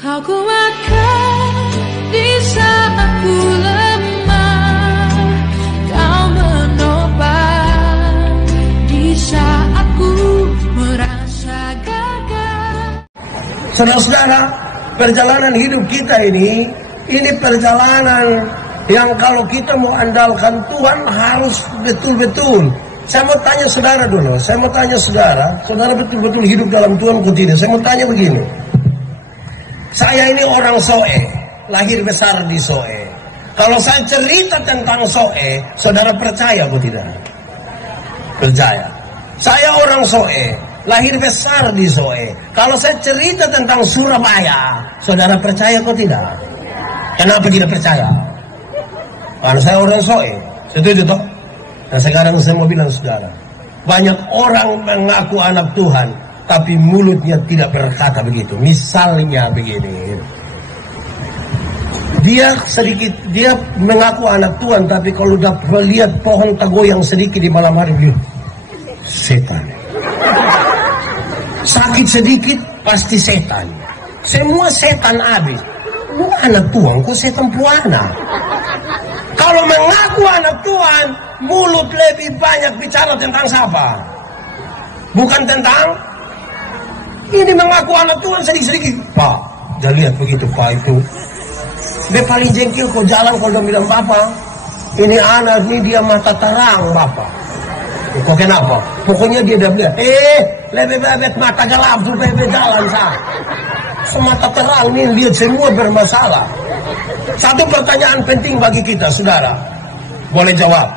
Kau kuatkan di saat ku lemah, kau menopang di saat ku merasa gagal. Saudara-saudara, perjalanan hidup kita ini perjalanan yang kalau kita mau andalkan Tuhan harus betul-betul. Saya mau tanya saudara dulu, saudara betul-betul hidup dalam Tuhan atau tidak? Saya mau tanya begini. Saya ini orang Soe, lahir besar di Soe. Kalau saya cerita tentang Soe, saudara percaya atau tidak? Percaya. Saya orang Soe, lahir besar di Soe. Kalau saya cerita tentang Surabaya, saudara percaya atau tidak? Kenapa tidak percaya? Karena saya orang Soe. Setuju toh? Nah sekarang saya mau bilang saudara, banyak orang mengaku anak Tuhan, tapi mulutnya tidak berkata begitu. Misalnya begini, dia mengaku anak Tuhan, tapi kalau udah lihat pohon tagoyang sedikit di malam hari, dia setan. Sakit sedikit pasti setan. Semua setan habis. Lu anak Tuhan, kok setan puana? Kalau mengaku anak Tuhan, mulut lebih banyak bicara tentang siapa? Bukan tentang ini mengaku anak Tuhan sedikit-sedikit. Pak, jangan lihat begitu Pak itu. Dia paling jengkel kau jalan kalau dia bilang Bapak, ini anak ini dia mata terang Bapak. Kok kenapa? Pokoknya dia udah bilang, lebih mata gelap tuh lebih jalan sah. Semata terang ini lihat semua bermasalah. Satu pertanyaan penting bagi kita, saudara. Boleh jawab.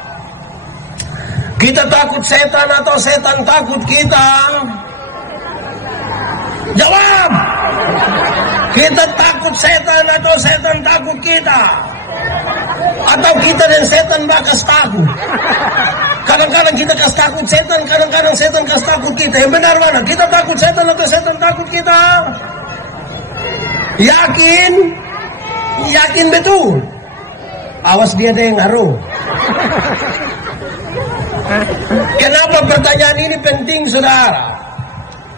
Kita takut setan atau setan takut kita? Jawab. Kita takut setan atau setan takut kita? Atau kita dan setan bakas takut? Kadang-kadang kita kasih takut setan, kadang-kadang setan kasih takut kita. Yang benar mana? Kita takut setan atau setan takut kita? Yakin? Yakin betul? Awas dia ada yang ngaruh. Kenapa pertanyaan ini penting saudara?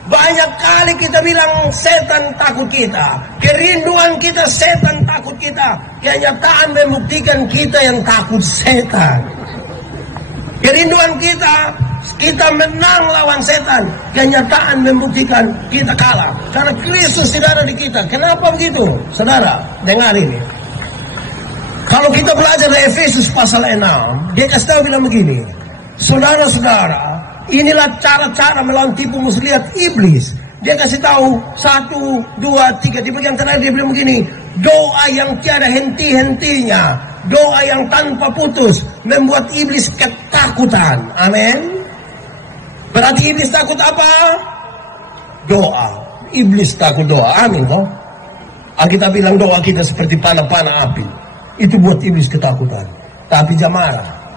Banyak kali kita bilang setan takut kita. Kerinduan kita setan takut kita. Kenyataan membuktikan kita yang takut setan. Kerinduan kita menang lawan setan. Kenyataan membuktikan kita kalah. Karena Kristus tidak ada di kita. Kenapa begitu? Saudara, dengar ini. Kalau kita belajar dari Efesus pasal 6, dia kasih tahu bilang begini. Saudara-saudara, inilah cara-cara melawan tipu muslihat iblis. Dia kasih tahu 1, 2, 3. Di bagian terakhir dia bilang begini. Doa yang tiada henti-hentinya, doa yang tanpa putus, membuat iblis ketakutan. Amin. Berarti iblis takut apa? Doa. Iblis takut doa. Amin toh? Kita bilang doa kita seperti panah-panah api. Itu buat iblis ketakutan. Tapi jamaah,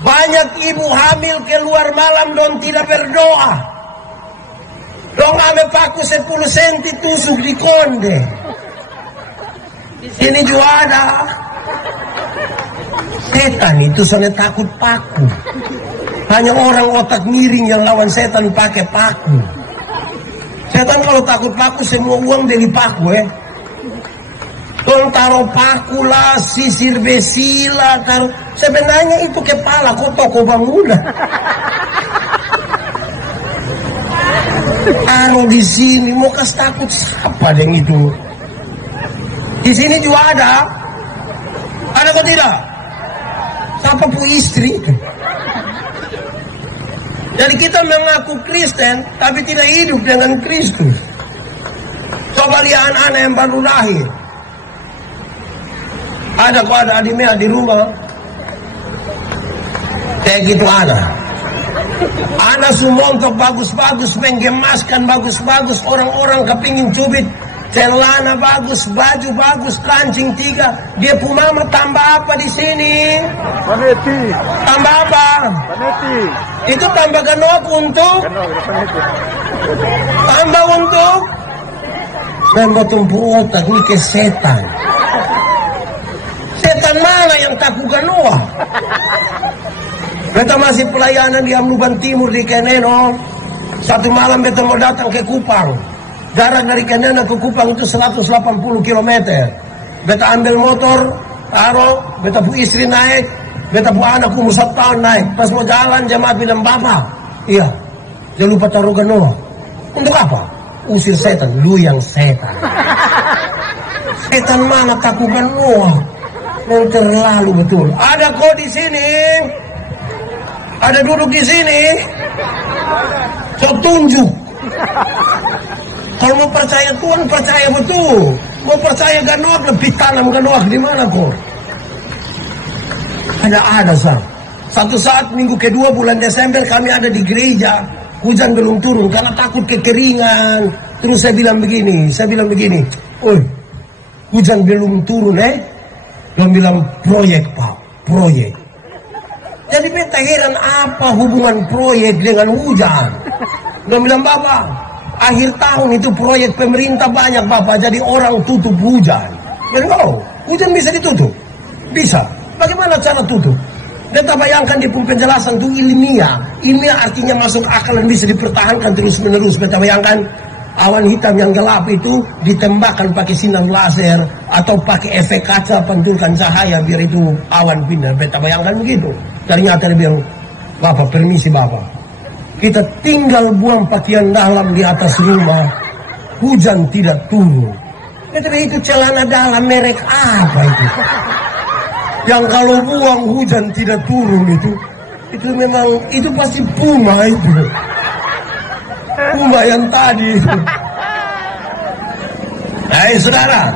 banyak ibu hamil keluar malam don tidak berdoa. Dong ame paku 10 senti tusuk di konde. Ini juga ada. Setan itu soalnya takut paku. Hanya orang otak miring yang lawan setan pakai paku. Setan kalau takut paku semua uang dari paku Tolong taruh paku lah, sisir besi lah, taruh. Sebenarnya itu kepala kok toko bangunan. Di sini mau kasih takut siapa yang itu? Di sini juga ada. Ada atau tidak? Siapa pun istri itu? Jadi kita mengaku Kristen, tapi tidak hidup dengan Kristus. Coba lihat anak-anak yang baru lahir. Ada kok ada adik di rumah. Kayak gitu anak. Anak semua untuk bagus-bagus, menggemaskan bagus-bagus. Orang-orang kepingin cubit. Celana bagus, baju bagus, kancing 3. Dia punya mama tambah apa di sini? Paneti. Tambah apa? Paneti. Itu tambah genop untuk? Tambah untuk? Tambah tumpu otak ini ke setan. Setan mana yang takut Ganoa? Beta masih pelayanan di Amnuban Timur di Keneno. Satu malam beta mau datang ke Kupang. Jarak dari Kenena ke Kupang itu 180 km. Beta ambil motor, taruh, beta pu istri naik, beta pu anak umur 1 tahun naik. Pas mau jalan, jemaat bilang, "Bapak, iya, jangan lupa taruh Noah." Untuk apa? Usir setan. Lu yang setan. Setan mana takukan Noah? Lu terlalu betul. Ada kok di sini. Ada duduk di sini. Coba tunjuk. Kalau mau percaya Tuhan, percaya betul. Mau percaya Noah, lebih tanam Noah di mana kok? Ada sah. Satu saat minggu kedua bulan Desember kami ada di gereja. Hujan belum turun karena takut kekeringan. Terus saya bilang begini, "Oi, hujan belum turun Dia bilang, "Proyek Pak, proyek." Jadi beta heran apa hubungan proyek dengan hujan. Dia bilang, "Bapak, akhir tahun itu proyek pemerintah banyak Bapak, jadi orang tutup hujan." Jadi hujan bisa ditutup? Bisa. Bagaimana cara tutup? Beta bayangkan di penjelasan itu ilmiah. Ilmiah artinya masuk akal dan bisa dipertahankan terus menerus. Beta bayangkan awan hitam yang gelap itu ditembakkan pakai sinar laser atau pakai efek kaca pantulkan cahaya biar itu awan pindah. Beta bayangkan begitu. Ternyata dia bilang, "Bapak, permisi Bapak. Kita tinggal buang pakaian dalam di atas rumah. Hujan tidak turun." Beta itu celana dalam merek apa itu? Yang kalau buang hujan tidak turun itu memang itu pasti Puma itu. Puma yang tadi itu. Nah, saudara,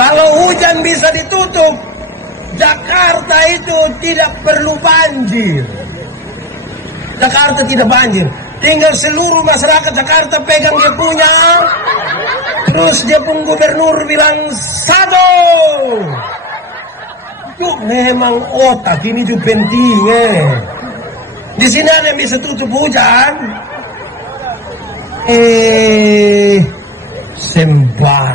kalau hujan bisa ditutup, Jakarta itu tidak perlu banjir. Jakarta tidak banjir. Tinggal seluruh masyarakat Jakarta pegang dia punya. Terus dia pun gubernur bilang, "Satu." Itu memang otak ini itu pentingnya. Di sini ada yang bisa tutup hujan. Sembah.